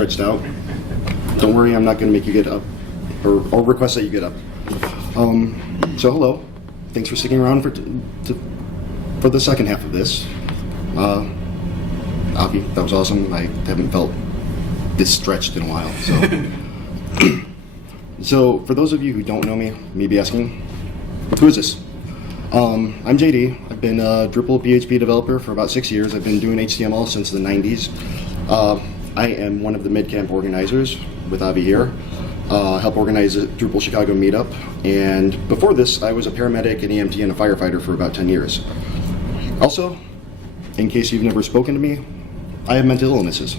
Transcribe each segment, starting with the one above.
stretched out. Don't worry, I'm not going to make you get up, or request that you get up. So hello, thanks for sticking around for the second half of this. Avi, that was awesome. I haven't felt this stretched in a while. So, so for those of you who don't know me, maybe asking, who is this? I'm JD. I've been a Drupal PHP developer for about 6 years. I've been doing HTML since the 90s. I am one of the MidCamp organizers with Avi here. Help organize a Drupal Chicago meetup. And before this, I was a paramedic, an EMT, and a firefighter for about 10 years. Also, in case you've never spoken to me, I have mental illnesses.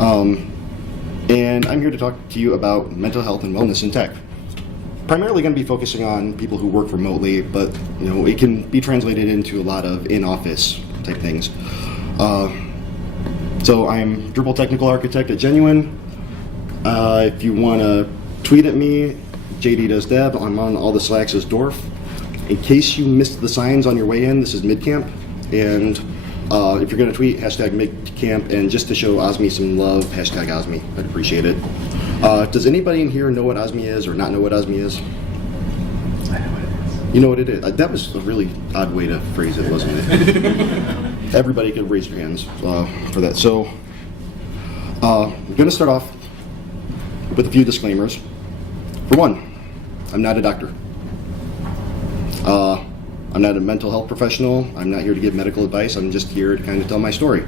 And I'm here to talk to you about mental health and wellness in tech. Primarily going to be focusing on people who work remotely, but it can be translated into a lot of in-office type things. So I'm Drupal Technical Architect at Genuine. If you want to tweet at me, JD does dev. I'm on all the Slacks as Dorf. In case you missed the signs on your way in, this is MidCamp. And if you're going to tweet, hashtag MidCamp, and just to show Osmi some love, hashtag Osmi. I'd appreciate it. Does anybody in here know what Osmi is or not know what Osmi is? I know what it is. You know what it is? That was a really odd way to phrase it, wasn't it? Everybody could raise your hands for that. So I'm going to start off with a few disclaimers. For one, I'm not a doctor. I'm not a mental health professional. I'm not here to give medical advice. I'm just here to kind of tell my story.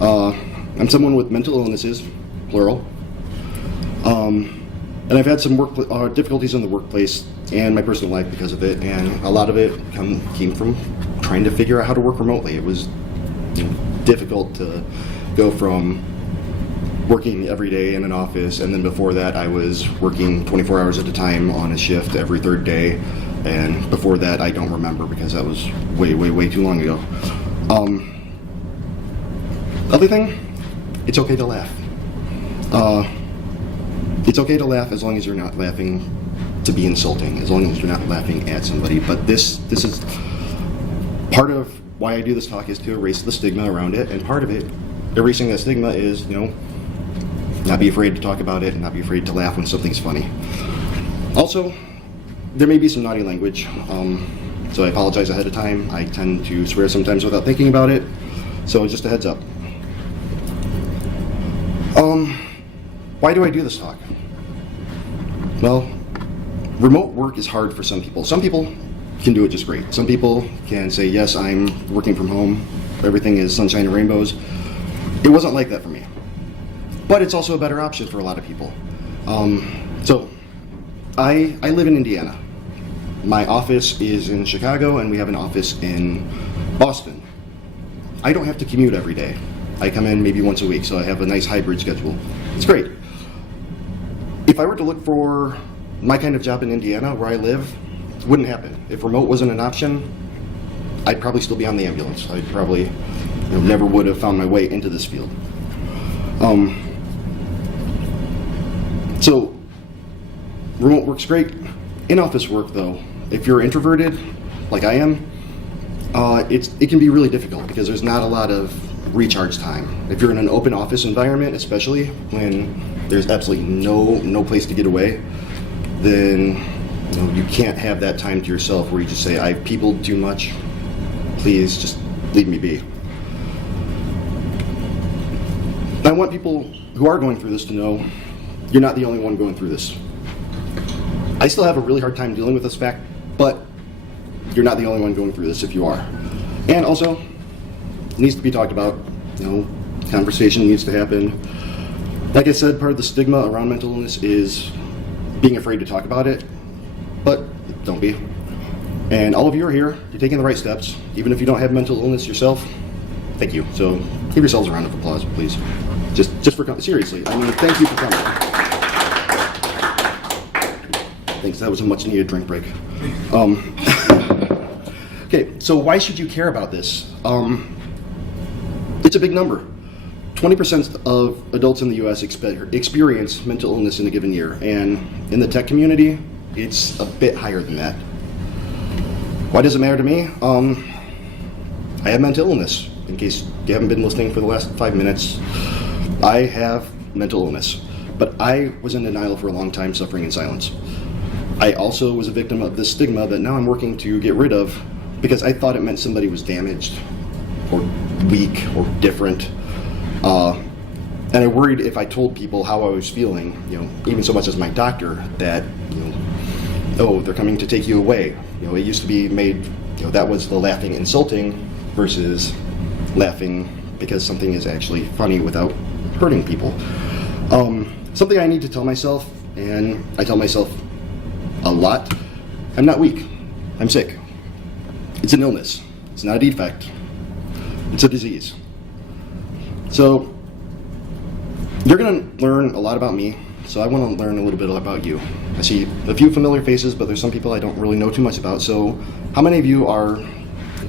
I'm someone with mental illnesses, plural. And I've had some difficulties in the workplace and my personal life because of it, and a lot of it came from trying to figure out how to work remotely. It was difficult to go from working every day in an office, and then before that I was working 24 hours at a time on a shift every third day, and before that I don't remember because that was way too long ago. Other thing, it's okay to laugh. It's okay to laugh as long as you're not laughing to be insulting, as long as you're not laughing at somebody. But this is part of why I do this talk, is to erase the stigma around it, and part of it, erasing that stigma, is not be afraid to talk about it and not be afraid to laugh when something's funny. Also, there may be some naughty language, so I apologize ahead of time. I tend to swear sometimes without thinking about it, so just a heads up. Why do I do this talk? Well, remote work is hard for some people. Some people can do it just great. Some people can say, yes, I'm working from home, everything is sunshine and rainbows. It wasn't like that for me. But it's also a better option for a lot of people. So, I live in Indiana. My office is in Chicago, and we have an office in Boston. I don't have to commute every day. I come in maybe once a week, so I have a nice hybrid schedule. It's great. If I were to look for my kind of job in Indiana, where I live, it wouldn't happen. If remote wasn't an option, I'd probably still be on the ambulance. I probably never would have found my way into this field. So, remote work's great. In-office work, though, if you're introverted, like I am, it can be really difficult because there's not a lot of recharge time. If you're in an open office environment, especially when there's absolutely no place to get away, then you can't have that time to yourself where you just say, I've peopled too much, please just leave me be. I want people who are going through this to know you're not the only one going through this. I still have a really hard time dealing with this fact, but you're not the only one going through this if you are. And also, it needs to be talked about. Conversation needs to happen. Like I said, part of the stigma around mental illness is being afraid to talk about it, but don't be. And all of you are here, you're taking the right steps. Even if you don't have mental illness yourself, thank you. So give yourselves a round of applause, please. Just for coming. Seriously, thank you for coming. Thanks, that was a much needed drink break. Okay, so why should you care about this? It's a big number. 20% of adults in the US experience mental illness in a given year, and in the tech community, it's a bit higher than that. Why does it matter to me? I have mental illness. In case you haven't been listening for the last 5 minutes, I have mental illness, but I was in denial for a long time, suffering in silence. I also was a victim of this stigma that now I'm working to get rid of because I thought it meant somebody was damaged or weak or different. And I worried if I told people how I was feeling, even so much as my doctor, that, oh, they're coming to take you away. It used to be made, that was the laughing, insulting versus laughing because something is actually funny without hurting people. Something I need to tell myself, and I tell myself a lot, I'm not weak, I'm sick. It's an illness, it's not a defect, it's a disease. So, you're going to learn a lot about me, so I want to learn a little bit about you. I see a few familiar faces, but there's some people I don't really know too much about. So how many of you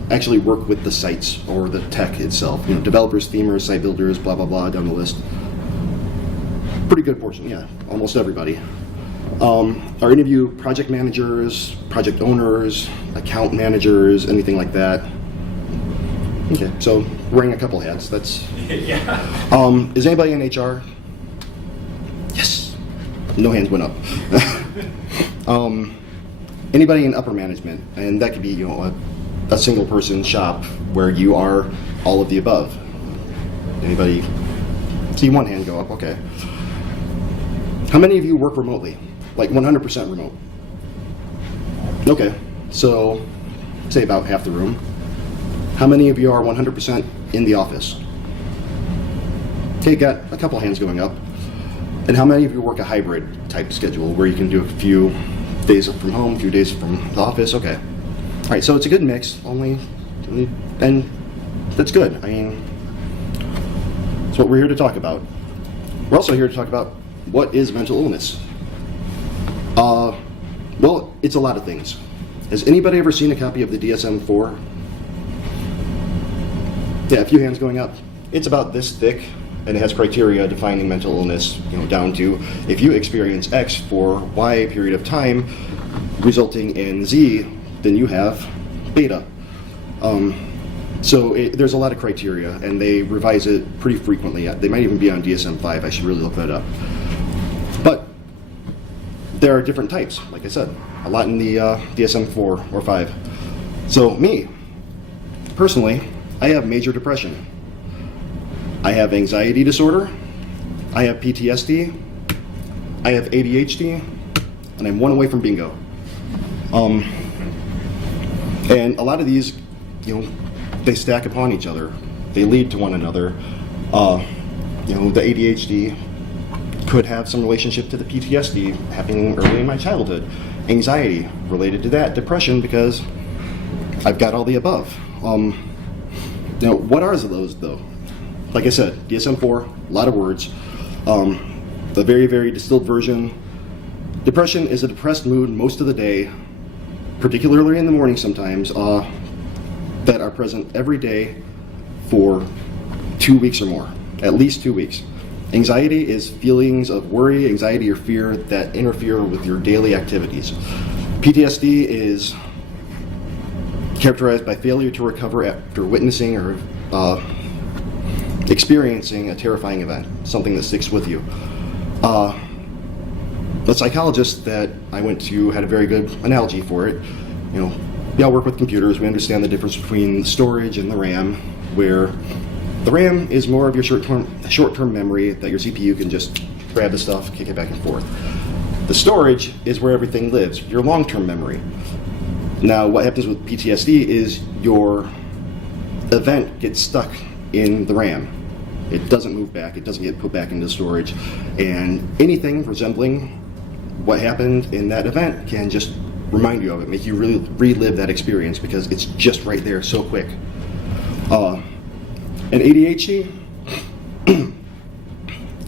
actually work with the sites or the tech itself? Developers, themers, site builders, blah, blah, blah, down the list. Pretty good portion, yeah, almost everybody. Are any of you project managers, project owners, account managers, anything like that? Okay, so wearing a couple hats, that's... Yeah. Is anybody in HR? Yes. No hands went up. Anybody in upper management, and that could be a single person shop where you are all of the above. Anybody? See one hand go up. Okay. How many of you work remotely? Like 100% remote? Okay. So say about half the room. How many of you are 100% in the office? Okay, got a couple hands going up. And how many of you work a hybrid type schedule where you can do a few days from home, a few days from the office? Okay. All right, so it's a good mix, and that's good. I mean, that's what we're here to talk about. We're also here to talk about what is mental illness. Well, it's a lot of things. Has anybody ever seen a copy of the DSM-4? Yeah, a few hands going up. It's about this thick, and it has criteria defining mental illness, down to if you experience X for Y period of time, resulting in Z, then you have beta. So there's a lot of criteria, and they revise it pretty frequently. They might even be on DSM-5. I should really look that up. But there are different types, like I said, a lot in the DSM-4 or 5. So me, personally, I have major depression. I have anxiety disorder, I have PTSD, I have ADHD, and I'm one away from bingo. And a lot of these, they stack upon each other. They lead to one another. The ADHD could have some relationship to the PTSD happening early in my childhood. Anxiety related to that. Depression because I've got all the above. What are those though? Like I said, DSM-4, a lot of words. The very, very distilled version. Depression is a depressed mood most of the day, particularly in the morning sometimes, that are present every day for 2 weeks or more, at least 2 weeks. Anxiety is feelings of worry, anxiety, or fear that interfere with your daily activities. PTSD is characterized by failure to recover after witnessing or experiencing a terrifying event, something that sticks with you. The psychologist that I went to had a very good analogy for it. We all work with computers. We understand the difference between the storage and the RAM, where the RAM is more of your short-term memory that your CPU can just grab the stuff, kick it back and forth. The storage is where everything lives, your long-term memory. Now, what happens with PTSD is your event gets stuck in the RAM. It doesn't move back, it doesn't get put back into storage, and anything resembling what happened in that event can just remind you of it, make you really relive that experience because it's just right there so quick. And ADHD,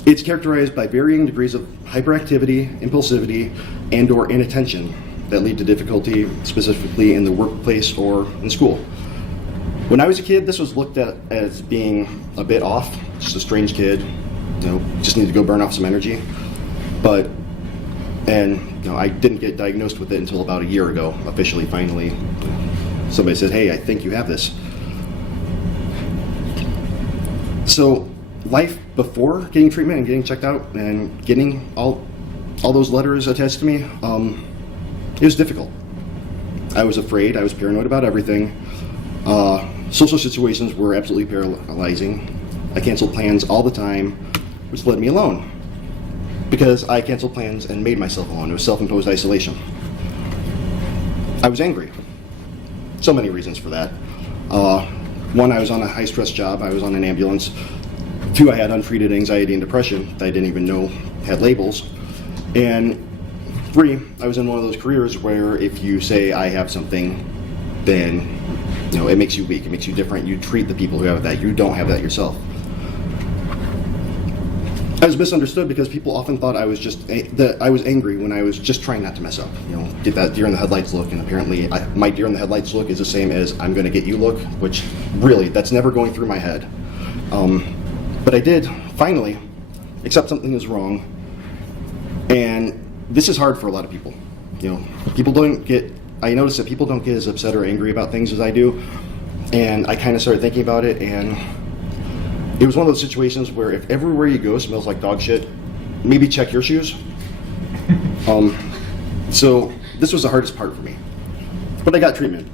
it's characterized by varying degrees of hyperactivity, impulsivity, and/or inattention that lead to difficulty specifically in the workplace or in school. When I was a kid, this was looked at as being a bit off, just a strange kid, just need to go burn off some energy. I didn't get diagnosed with it until about a year ago, officially, finally. Somebody said, hey, I think you have this. So life before getting treatment and getting checked out and getting all those letters attached to me, it was difficult. I was afraid. I was paranoid about everything. Social situations were absolutely paralyzing. I canceled plans all the time, which led me alone. Because I canceled plans and made myself alone. It was self-imposed isolation. I was angry. So many reasons for that. One, I was on a high-stress job. I was on an ambulance. Two, I had untreated anxiety and depression that I didn't even know had labels. And three, I was in one of those careers where if you say I have something, then it makes you weak. It makes you different. You treat the people who have that. You don't have that yourself. I was misunderstood because people often thought I was that I was angry when I was just trying not to mess up. Get that deer in the headlights look, and apparently my deer in the headlights look is the same as I'm going to get you look, which really, that's never going through my head. But I did finally accept something is wrong, and this is hard for a lot of people. People don't get. I notice that people don't get as upset or angry about things as I do, and I kind of started thinking about it, and it was one of those situations where if everywhere you go smells like dog shit, maybe check your shoes. So this was the hardest part for me, but I got treatment.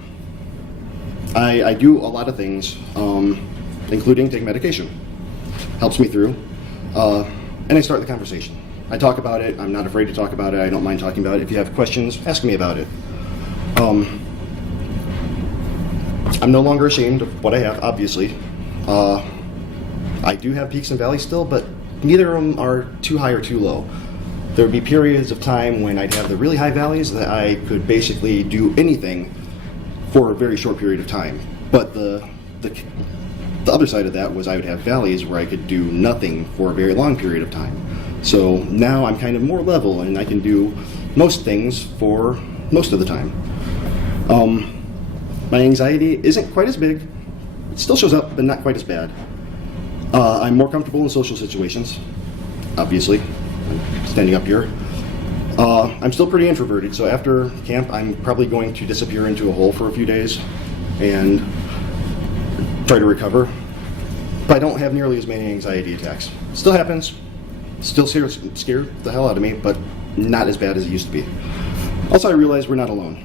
I do a lot of things, including take medication. Helps me through, and I start the conversation. I talk about it. I'm not afraid to talk about it. I don't mind talking about it. If you have questions, ask me about it. I'm no longer ashamed of what I have, obviously. I do have peaks and valleys still, but neither of them are too high or too low. There would be periods of time when I'd have the really high valleys that I could basically do anything for a very short period of time. But the other side of that was I would have valleys where I could do nothing for a very long period of time. So now I'm kind of more level and I can do most things for most of the time. My anxiety isn't quite as big. It still shows up, but not quite as bad. I'm more comfortable in social situations, obviously. I'm standing up here. I'm still pretty introverted, so after camp, I'm probably going to disappear into a hole for a few days and try to recover. But I don't have nearly as many anxiety attacks. Still happens. Still scared the hell out of me, but not as bad as it used to be. Also, I realized we're not alone.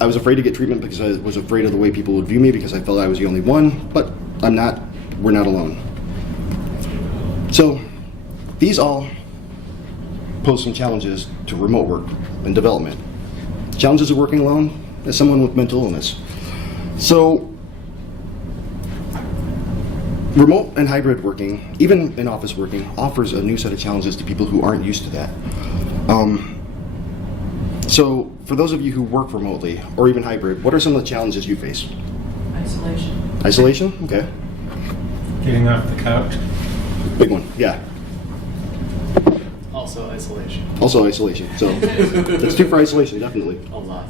I was afraid to get treatment because I was afraid of the way people would view me because I felt I was the only one, but I'm not. We're not alone. So, these all pose some challenges to remote work and development. Challenges of working alone as someone with mental illness. So, remote and hybrid working, even in office working, offers a new set of challenges to people who aren't used to that. So, for those of you who work remotely, or even hybrid, what are some of the challenges you face? Isolation. Isolation? Okay. Getting off the couch. Big one, yeah. Also isolation. Also isolation, so that's two for isolation, definitely. A lot.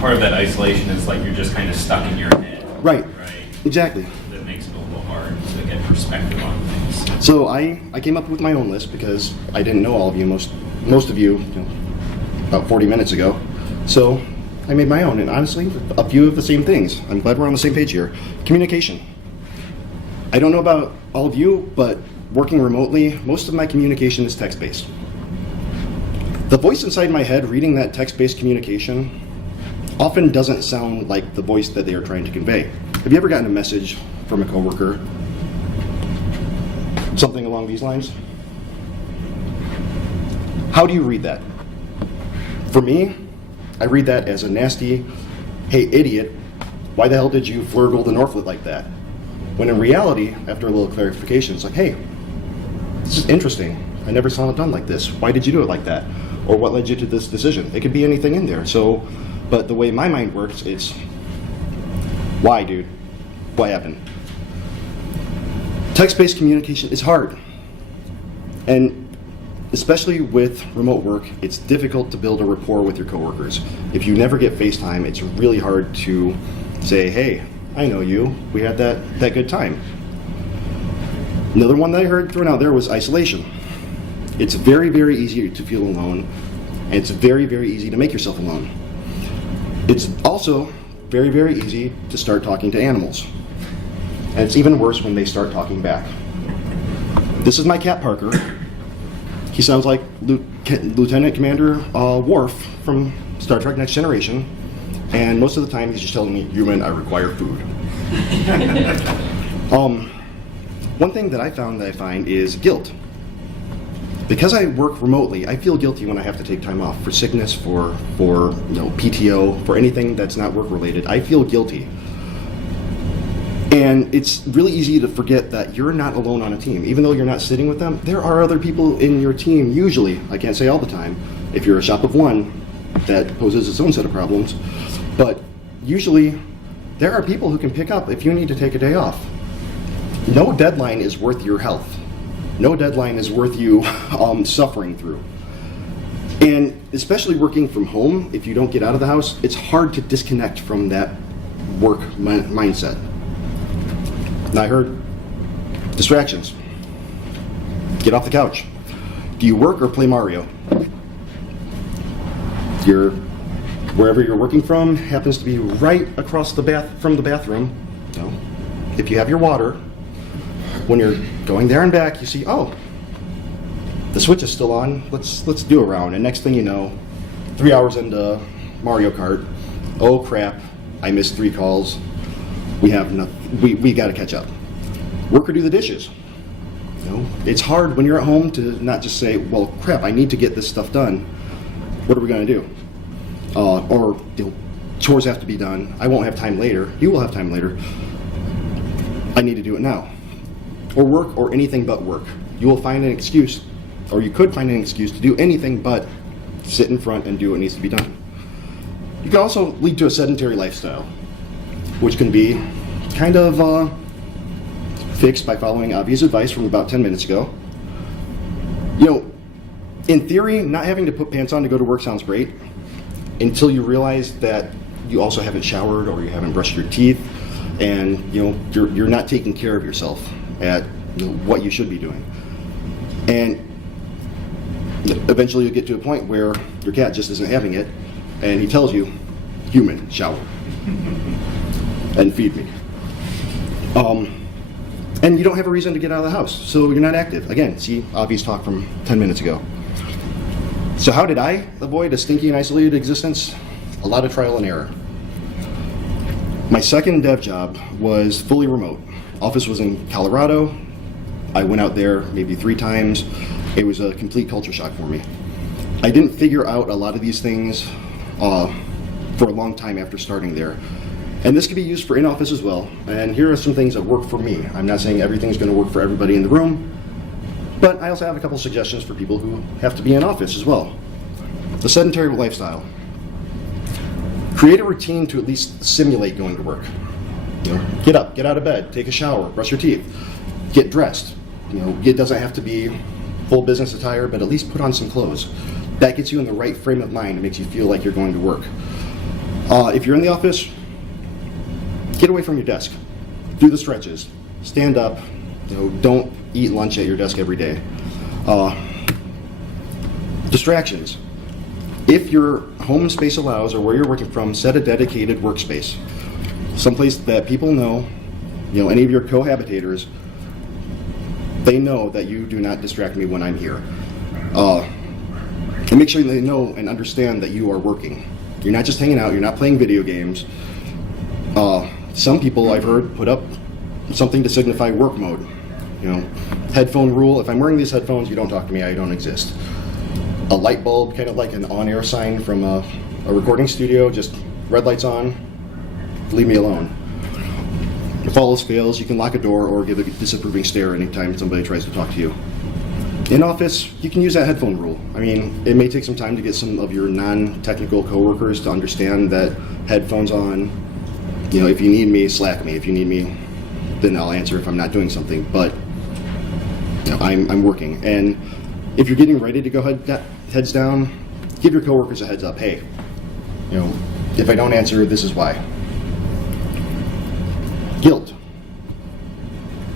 Part of that isolation is like you're just kind of stuck in your head. Right, Right. Exactly. That makes it a little hard to get perspective on things. So I came up with my own list because I didn't know all of you, most of you, about 40 minutes ago. So I made my own, and honestly, a few of the same things. I'm glad we're on the same page here. Communication. I don't know about all of you, but working remotely, most of my communication is text-based. The voice inside my head reading that text-based communication often doesn't sound like the voice that they are trying to convey. Have you ever gotten a message from a coworker? Something along these lines? How do you read that? For me, I read that as a nasty, hey idiot, why the hell did you flurgle the Norflet like that? When in reality, after a little clarification, it's like, hey, this is interesting. I never saw it done like this. Why did you do it like that? Or what led you to this decision? It could be anything in there. So, but the way my mind works, it's, why, dude? What happened? Text-based communication is hard. And especially with remote work, it's difficult to build a rapport with your coworkers. If you never get FaceTime, it's really hard to say, hey, I know you. We had that good time. Another one that I heard thrown out there was isolation. It's very, very easy to feel alone, and it's very, very easy to make yourself alone. It's also very, very easy to start talking to animals. And it's even worse when they start talking back. This is my cat, Parker. He sounds like Lieutenant Commander Worf from Star Trek Next Generation. And most of the time he's just telling me, human, I require food. One thing that I find is guilt. Because I work remotely, I feel guilty when I have to take time off for sickness, for PTO, for anything that's not work related. I feel guilty. And it's really easy to forget that you're not alone on a team. Even though you're not sitting with them, there are other people in your team, usually, I can't say all the time, if you're a shop of one, that poses its own set of problems. But usually, there are people who can pick up if you need to take a day off. No deadline is worth your health. No deadline is worth you suffering through. And especially working from home, if you don't get out of the house, it's hard to disconnect from that work mindset. And I heard distractions. Get off the couch. Do you work or play Mario? Wherever you're working from happens to be right across from the bathroom. So if you have your water, when you're going there and back, you see, oh, the switch is still on. Let's do a round. And next thing you know, 3 hours into Mario Kart, oh crap, I missed 3 calls. We have nothing. We got to catch up. Work or do the dishes. It's hard when you're at home to not just say, well, crap, I need to get this stuff done. What are we going to do? Or chores have to be done. I won't have time later. You will have time later. I need to do it now. Or work or anything but work. You will find an excuse, or you could find an excuse to do anything but sit in front and do what needs to be done. You can also lead to a sedentary lifestyle, which can be kind of fixed by following obvious advice from about 10 minutes ago. In theory, not having to put pants on to go to work sounds great until you realize that you also haven't showered or you haven't brushed your teeth, and you're not taking care of yourself at what you should be doing. And eventually you'll get to a point where your cat just isn't having it, and he tells you, human, shower and feed me. And you don't have a reason to get out of the house, so you're not active. Again, see, obvious talk from 10 minutes ago. So how did I avoid a stinky and isolated existence? A lot of trial and error. My second dev job was fully remote. Office was in Colorado. I went out there maybe 3 times. It was a complete culture shock for me. I didn't figure out a lot of these things for a long time after starting there. And this can be used for in-office as well. And here are some things that work for me. I'm not saying everything's going to work for everybody in the room, but I also have a couple suggestions for people who have to be in office as well. The sedentary lifestyle. Create a routine to at least simulate going to work. Get up, get out of bed, take a shower, brush your teeth, get dressed. It doesn't have to be full business attire, but at least put on some clothes. That gets you in the right frame of mind and makes you feel like you're going to work. If you're in the office, get away from your desk. Do the stretches. Stand up. Don't eat lunch at your desk every day. Distractions. If your home space allows, or where you're working from, set a dedicated workspace. Someplace that people know, any of your cohabitators, they know that you do not distract me when I'm here. And make sure they know and understand that you are working. You're not just hanging out, you're not playing video games. Some people I've heard put up something to signify work mode. Headphone rule, if I'm wearing these headphones, you don't talk to me, I don't exist. A light bulb, kind of like an on-air sign from a recording studio, just red lights on, leave me alone. If all else fails, you can lock a door or give a disapproving stare anytime somebody tries to talk to you. In office, you can use that headphone rule. It may take some time to get some of your non-technical coworkers to understand that headphones on, if you need me, Slack me. If you need me, then I'll answer if I'm not doing something. But I'm working. And if you're getting ready to go heads down, give your coworkers a heads up. Hey, if I don't answer, this is why. Guilt.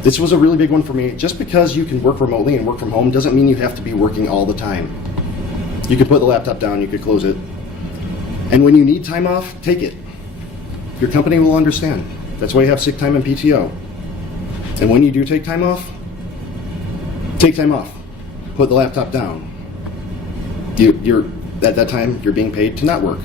This was a really big one for me. Just because you can work remotely and work from home doesn't mean you have to be working all the time. You could put the laptop down, you could close it. And when you need time off, take it. Your company will understand. That's why you have sick time and PTO. And when you do take time off, take time off. Put the laptop down. You're at that time, you're being paid to not work.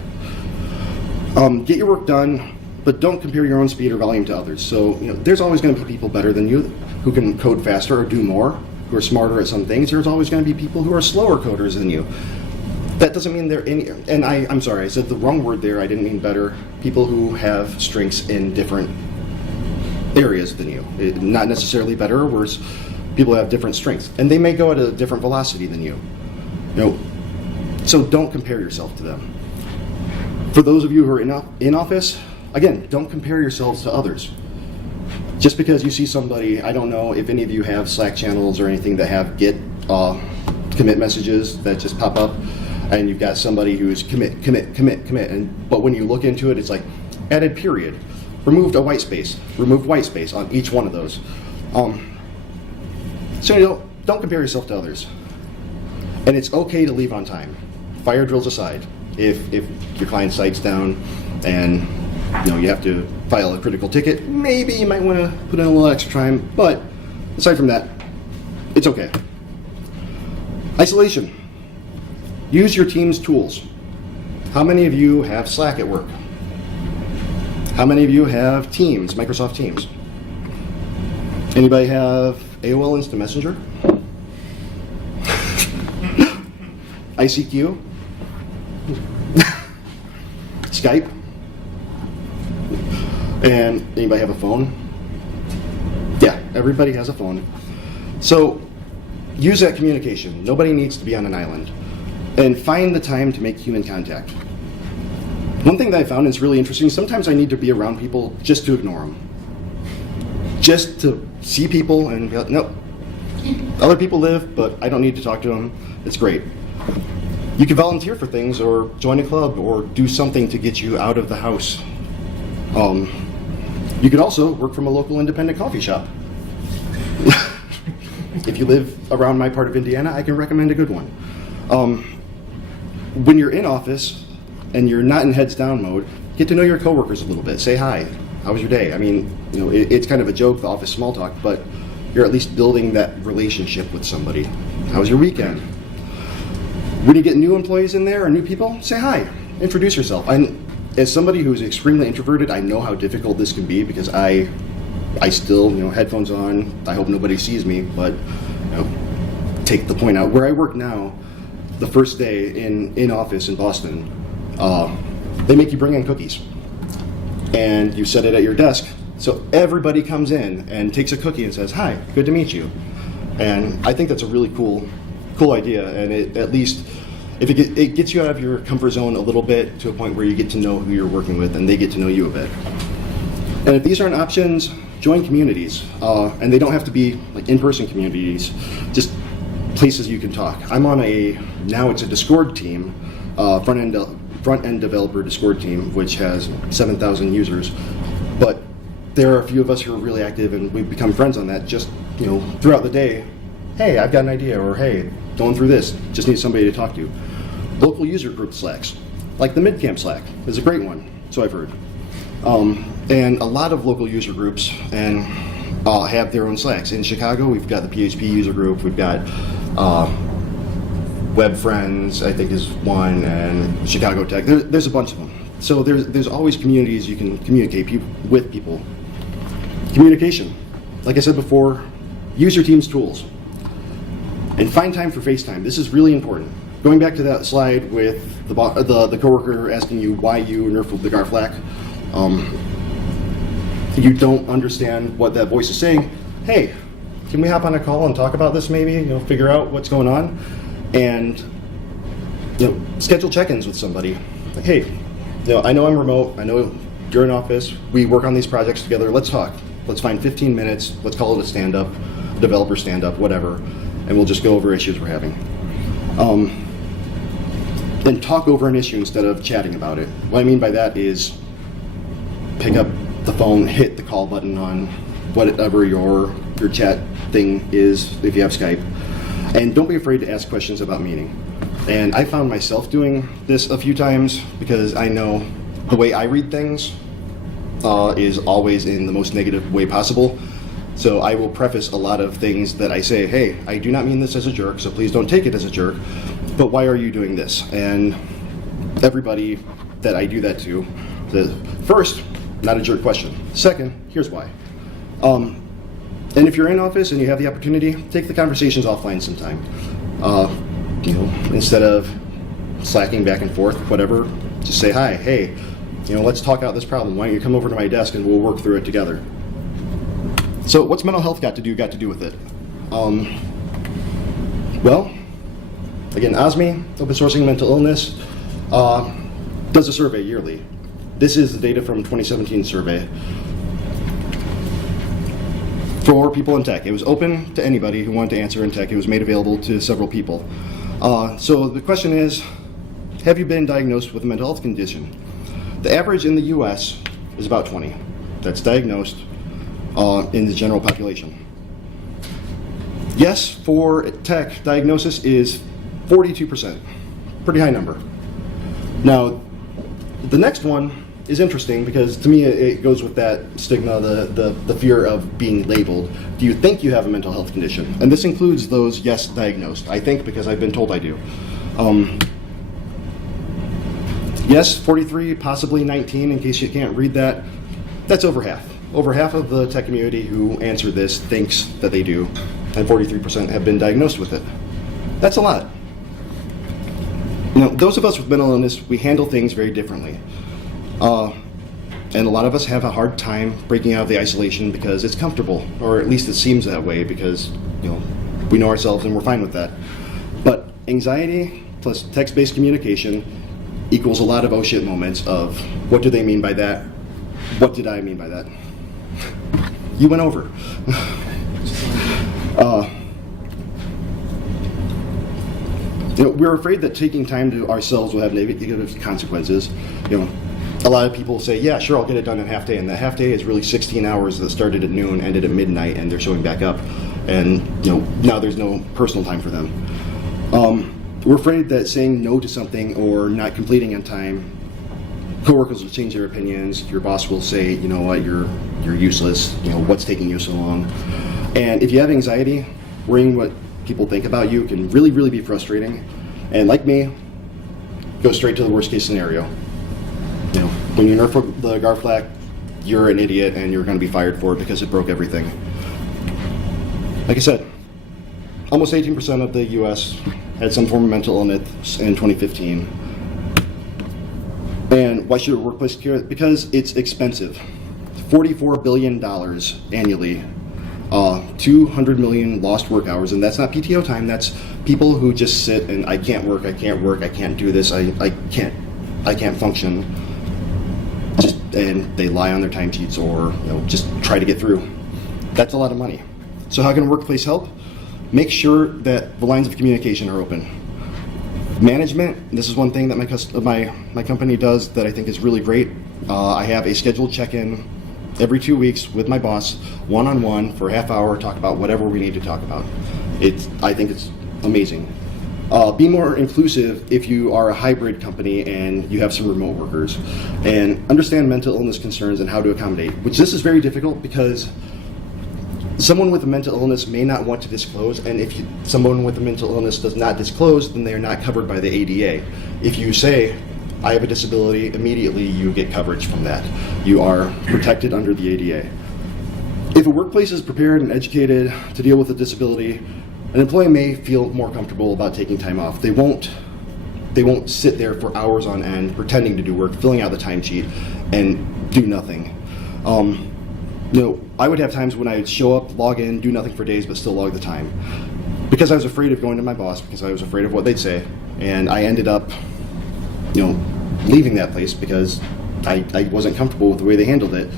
Get your work done, but don't compare your own speed or volume to others. So, there's always going to be people better than you who can code faster or do more, who are smarter at some things. There's always going to be people who are slower coders than you. That doesn't mean they're any, and I'm sorry, I said the wrong word there. I didn't mean better. People who have strengths in different areas than you. Not necessarily better or worse. People have different strengths, and they may go at a different velocity than you. So don't compare yourself to them. For those of you who are in office, again, don't compare yourselves to others. Just because you see somebody, I don't know if any of you have Slack channels or anything that have Git commit messages that just pop up, and you've got somebody who's commit, but when you look into it, it's like added period, removed white space on each one of those. So don't compare yourself to others. And it's okay to leave on time. Fire drills aside. If your client site's down and you have to file a critical ticket, maybe you might want to put in a little extra time, but aside from that, it's okay. Isolation. Use your team's tools. How many of you have Slack at work? How many of you have Teams, Microsoft Teams? Anybody have AOL Instant Messenger? ICQ? Skype? And anybody have a phone? Yeah, everybody has a phone. So use that communication. Nobody needs to be on an island. And find the time to make human contact. One thing that I found is really interesting, sometimes I need to be around people just to ignore them. Just to see people and be like, nope, other people live, but I don't need to talk to them. It's great. You can volunteer for things or join a club or do something to get you out of the house. You could also work from a local independent coffee shop. If you live around my part of Indiana, I can recommend a good one. When you're in office and you're not in heads down mode, get to know your coworkers a little bit. Say hi. How was your day? I mean, it's kind of a joke, the office small talk, but you're at least building that relationship with somebody. How was your weekend? When you get new employees in there or new people, say hi. Introduce yourself. As somebody who's extremely introverted, I know how difficult this can be because I still, headphones on. I hope nobody sees me, but take the point out. Where I work now, the first day in office in Boston, they make you bring in cookies. And you set it at your desk, so everybody comes in and takes a cookie and says, hi, good to meet you. And I think that's a really cool idea, and it at least, if it gets you out of your comfort zone a little bit to a point where you get to know who you're working with and they get to know you a bit. And if these aren't options, join communities. And they don't have to be like in-person communities, just places you can talk. I'm on now it's a Discord team, front-end developer Discord team, which has 7,000 users. But there are a few of us who are really active, and we've become friends on that just, throughout the day. Hey, I've got an idea, or hey, going through this, just need somebody to talk to. Local user group Slacks, like the MidCamp Slack, is a great one, so I've heard. And a lot of local user groups have their own Slacks. In Chicago, we've got the PHP user group, we've got Web Friends, I think is one, and Chicago Tech. There's a bunch of them. So there's always communities you can communicate with people. Communication. Like I said before, use your team's tools. And find time for FaceTime. This is really important. Going back to that slide with the coworker asking you why you nerfed the Garflack, you don't understand what that voice is saying. Hey, can we hop on a call and talk about this maybe? Figure out what's going on, and schedule check-ins with somebody. Like, hey, I know I'm remote. I know you're in office. We work on these projects together. Let's talk. Let's find 15 minutes. Let's call it a stand-up, developer stand-up, whatever. And we'll just go over issues we're having. Then talk over an issue instead of chatting about it. What I mean by that is pick up the phone, hit the call button on whatever your chat thing is, if you have Skype, and don't be afraid to ask questions about meaning. And I found myself doing this a few times because I know the way I read things is always in the most negative way possible. So I will preface a lot of things that I say, hey, I do not mean this as a jerk, so please don't take it as a jerk, but why are you doing this? And everybody that I do that to says, first, not a jerk question. Second, here's why. And if you're in office and you have the opportunity, take the conversations offline sometime. Instead of slacking back and forth, whatever, just say, hi, hey, let's talk out this problem. Why don't you come over to my desk and we'll work through it together. So what's mental health got to do with it? Well, again, OSME, Open Sourcing Mental Illness, does a survey yearly. This is the data from 2017 survey for people in tech. It was open to anybody who wanted to answer in tech. It was made available to several people. So the question is, have you been diagnosed with a mental health condition? The average in the US is about 20. That's diagnosed in the general population. Yes, for tech, diagnosis is 42%. Pretty high number. Now, the next one is interesting because to me it goes with that stigma, the fear of being labeled. Do you think you have a mental health condition? And this includes those, yes, diagnosed. I think because I've been told I do. Yes, 43, possibly 19, in case you can't read that. That's over half. Over half of the tech community who answer this thinks that they do, and 43% have been diagnosed with it. That's a lot. Those of us with mental illness, we handle things very differently. And a lot of us have a hard time breaking out of the isolation because it's comfortable, or at least it seems that way because we know ourselves and we're fine with that. But anxiety plus text-based communication equals a lot of oh shit moments of what do they mean by that? What did I mean by that? You went over. We're afraid that taking time to ourselves will have negative consequences. A lot of people say, yeah, sure, I'll get it done in half day, and that half day is really 16 hours that started at noon, ended at midnight, and they're showing back up, and now there's no personal time for them. We're afraid that saying no to something or not completing on time, coworkers will change their opinions. Your boss will say, you know what, you're useless. What's taking you so long? And if you have anxiety, worrying what people think about you can really, really be frustrating. And like me, go straight to the worst case scenario. When you nerf the Garflack, you're an idiot and you're going to be fired for it because it broke everything. Like I said, almost 18% of the US had some form of mental illness in 2015. And why should a workplace care? Because it's expensive. $44 billion annually, 200 million lost work hours, and that's not PTO time, that's people who just sit and I can't work, I can't do this, I can't function. And they lie on their timesheets or just try to get through. That's a lot of money. So how can a workplace help? Make sure that the lines of communication are open. Management, this is one thing that my company does that I think is really great. I have a scheduled check-in every 2 weeks with my boss, one-on-one for a half hour, talk about whatever we need to talk about. I think it's amazing. Be more inclusive if you are a hybrid company and you have some remote workers, and understand mental illness concerns and how to accommodate, which this is very difficult because someone with a mental illness may not want to disclose, and if someone with a mental illness does not disclose, then they are not covered by the ADA. If you say, I have a disability, immediately you get coverage from that. You are protected under the ADA. If a workplace is prepared and educated to deal with a disability, an employee may feel more comfortable about taking time off. They won't sit there for hours on end pretending to do work, filling out the timesheet, and do nothing. I would have times when I would show up, log in, do nothing for days, but still log the time. Because I was afraid of going to my boss, because I was afraid of what they'd say, and I ended up, leaving that place because I wasn't comfortable with the way they handled it.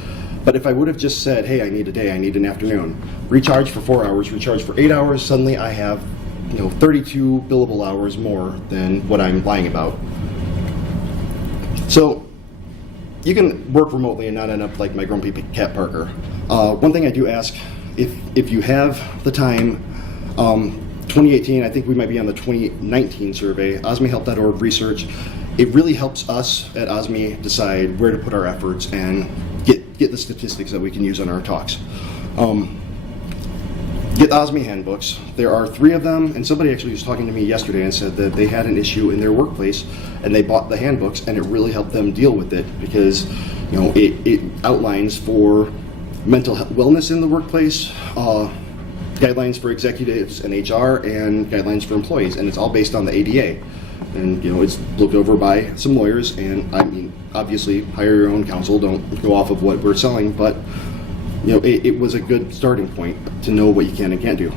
But if I would have just said, hey, I need a day, I need an afternoon, recharge for 4 hours, recharge for 8 hours, suddenly I have 32 billable hours more than what I'm lying about. So you can work remotely and not end up like my grumpy cat Parker. One thing I do ask, if you have the time, 2018, I think we might be on the 2019 survey, osmehelp.org research. It really helps us at OSME decide where to put our efforts and get the statistics that we can use on our talks. Get the OSME handbooks. There are 3 of them, and somebody actually was talking to me yesterday and said that they had an issue in their workplace, and they bought the handbooks, and it really helped them deal with it because, you know, it outlines for mental wellness in the workplace, guidelines for executives and HR, and guidelines for employees, and it's all based on the ADA. And, you know, it's looked over by some lawyers, and I mean, obviously, hire your own counsel. Don't go off of what we're selling, but, you know, it was a good starting point to know what you can and can't do.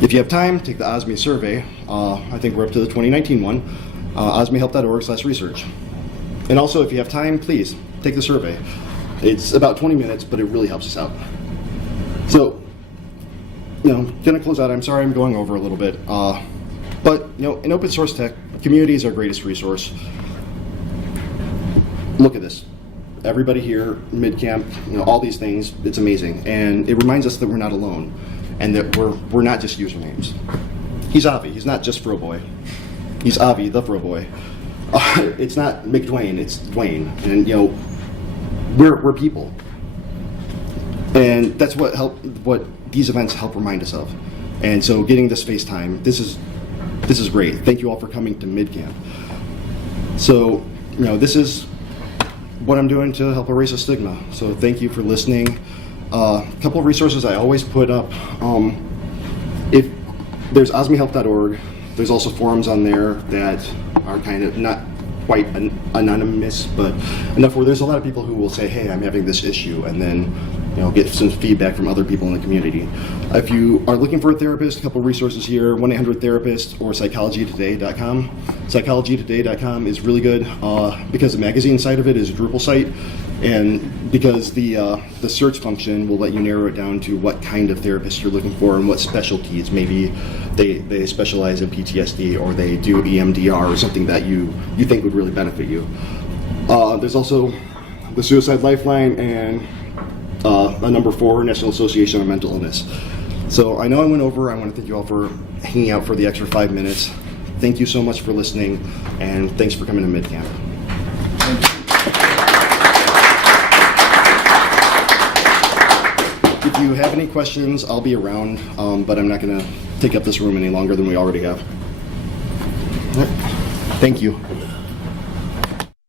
If you have time, take the OSME survey. I think we're up to the 2019 one, osmehelp.org/research. And also, if you have time, please take the survey. It's about 20 minutes, but it really helps us out. So, you know, gonna close out. I'm sorry I'm going over a little bit. But, you know, in open source tech, community is our greatest resource. Look at this. Everybody here, MidCamp, you know, all these things, it's amazing. And it reminds us that we're not alone and that we're not just usernames. He's Avi. He's not just Froboy. He's Avi, the Froboy. It's not McDwayne, it's Dwayne. And, you know, we're people. And that's what these events help remind us of. And so getting this FaceTime, this is great. Thank you all for coming to MidCamp. So, you know, this is what I'm doing to help erase a stigma. So thank you for listening. A couple of resources I always put up. If there's osmehelp.org, there's also forums on there that are kind of not quite anonymous, but enough where there's a lot of people who will say, hey, I'm having this issue, and then, you know, get some feedback from other people in the community. If you are looking for a therapist, a couple resources here, 1-800-THERAPIST or psychologytoday.com. Psychologytoday.com is really good because the magazine side of it is a Drupal site, and because the search function will let you narrow it down to what kind of therapist you're looking for and what specialties. Maybe they specialize in PTSD, or they do EMDR, or something that you think would really benefit you. There's also the Suicide Lifeline and a number 4, National Association on Mental Illness. So I know I went over. I want to thank you all for hanging out for the extra 5 minutes. Thank you so much for listening, and thanks for coming to MidCamp. If you have any questions, I'll be around, but I'm not going to take up this room any longer than we already have. Thank you.